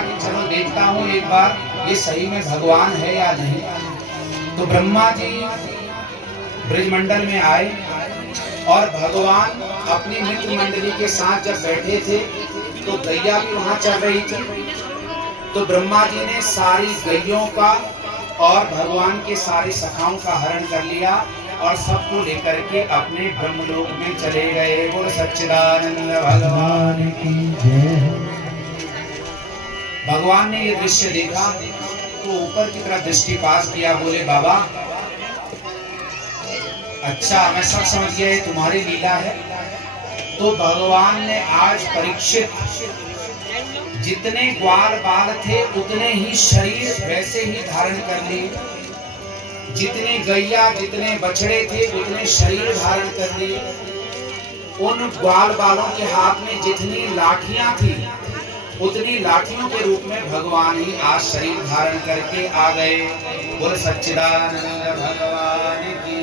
कि चलो देखता हूँ एक बार ये सही में भगवान है या नहीं। तो ब्रह्मा जी ब्रजमंडल में आए और भगवान अपनी मित्र मंडली के साथ जब बैठे थे तो गैया भी वहां चल रही थी। तो ब्रह्मा जी ने सारी गैयों का और भगवान के सारे सखाओं का हरण कर लिया और सबको लेकर के अपने ब्रह्मलोक में चले गए। बोल सच्चिदानंद भगवान की जय। भगवान ने ये दृश्य देखा तो ऊपर की तरफ दृष्टिपात किया, बोले बाबा अच्छा मैं सब समझ गया ये तुम्हारी लीला है। तो भगवान ने आज परीक्षित जितने ग्वाल बाल थे उतने ही शरीर वैसे ही धारण कर लिए, जितने गैया जितने बछड़े थे उतने शरीर धारण कर लिए। उन ग्वाल बालों के हाथ में जितनी लाठियां थी उतनी लाठियों के रूप में भगवान ही आज शरीर धारण करके आ गए। बोल सच्चिदानंद भगवान की।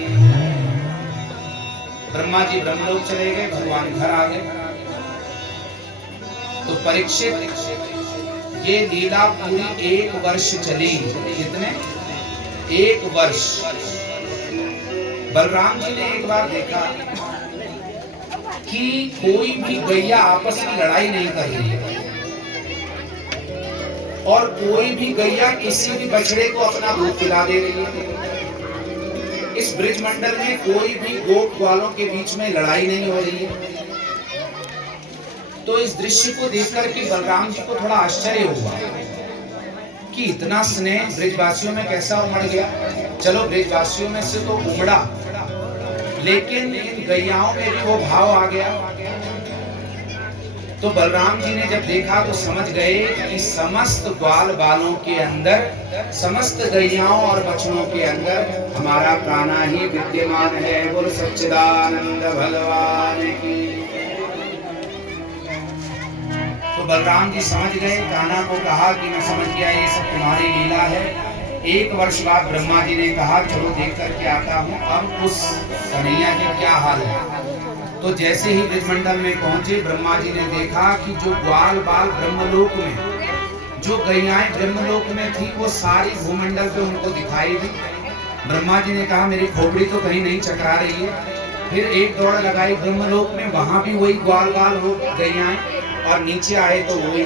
ब्रह्मा जी ब्रह्मलोक चले गए, भगवान घर आ गए। तो परीक्षित ये लीला पूरी 1 वर्ष चली। कितने? 1 वर्ष। बलराम जी ने एक बार देखा कि कोई भी गैया आपस में लड़ाई नहीं कर रही है और कोई भी गैया किसी भी बछड़े को अपना दूध पिला दे रही है। इस ब्रजमंडल में कोई भी गोप ग्वालों के बीच में लड़ाई नहीं हो रही है। तो इस दृश्य को देखकर के बलराम जी को थोड़ा आश्चर्य हुआ कि इतना स्नेह ब्रजवासियों में कैसा उमड़ गया। चलो ब्रजवासियों में से तो उमड़ा, लेकिन इन गैयाओं में भी वो भाव आ गया। तो बलराम जी ने जब देखा तो समझ गए कि समस्त ग्वाल बालों के अंदर, समस्त गैयाओं और बछड़ों के अंदर हमारा कान्हा ही विद्यमान है। बोल सच्चिदानंद भगवान की। तो बलराम जी समझ गए, कान्हा को कहा कि मैं समझ गया ये सब तुम्हारी लीला है। 1 वर्ष बाद ब्रह्मा जी ने कहा चलो देख करके आता हूँ अब उस कन्हैया के क्या हाल है। तो जैसे ही ब्रजमंडल में पहुंचे ब्रह्मा जी ने देखा कि जो ग्वाल बाल ब्रह्मलोक में, जो गैयाएं ब्रह्मलोक में थी वो सारी भूमंडल पे उनको दिखाई दी। ब्रह्मा जी ने कहा मेरी खोपड़ी तो कहीं नहीं चकरा रही है। फिर एक दौड़ लगाई ब्रह्मलोक में, वहां भी वही ग्वाल बाल हो गैयाएं और नीचे आए तो वही।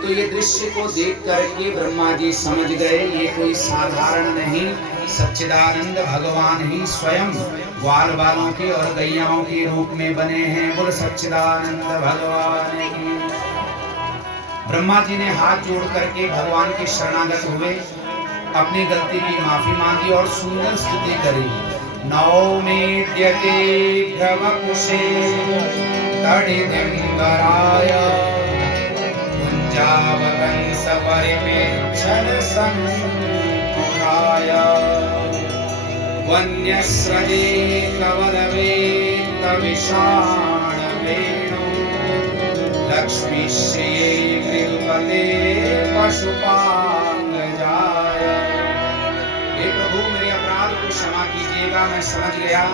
तो ये दृश्य को देख करके ब्रह्मा जी समझ गए ये कोई साधारण नहीं, सच्चिदानंद भगवान ही स्वयं ग्वाल बालों के और गैयाओं के रूप में बने हैं। बोल सच्चिदानंद भगवान की। ब्रह्मा जी ने हाथ जोड़ करके भगवान के शरणागत हुए, अपनी गलती की माफी मांगी और सुंदर स्तुति करी। नौमेद्यते भ्रवकुशे तडिदिम्बराय कुञ्जावतंस परिमेक्षण सम्मुखाय वन्यस्रजे कवलवेत्त विषाणवेणु लक्ष्मीश्रिये मृदुपते पशुपांगजाय। हे प्रभु मेरे अपराध को क्षमा कीजिएगा, मैं समझ गया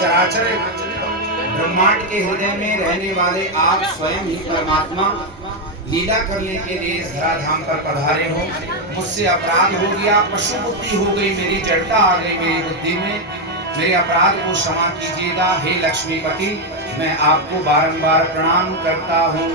चराचर ब्रह्मांड के हृदय में रहने वाले आप स्वयं ही परमात्मा लीला करने के लिए इस धराधाम पर पधारे हो। मुझसे अपराध हो गया, पशु बुद्धि हो गई, मेरी जड़ता आ गई मेरी बुद्धि में, मेरे अपराध को क्षमा कीजिएगा। हे लक्ष्मीपति मैं आपको बारंबार प्रणाम करता हूँ।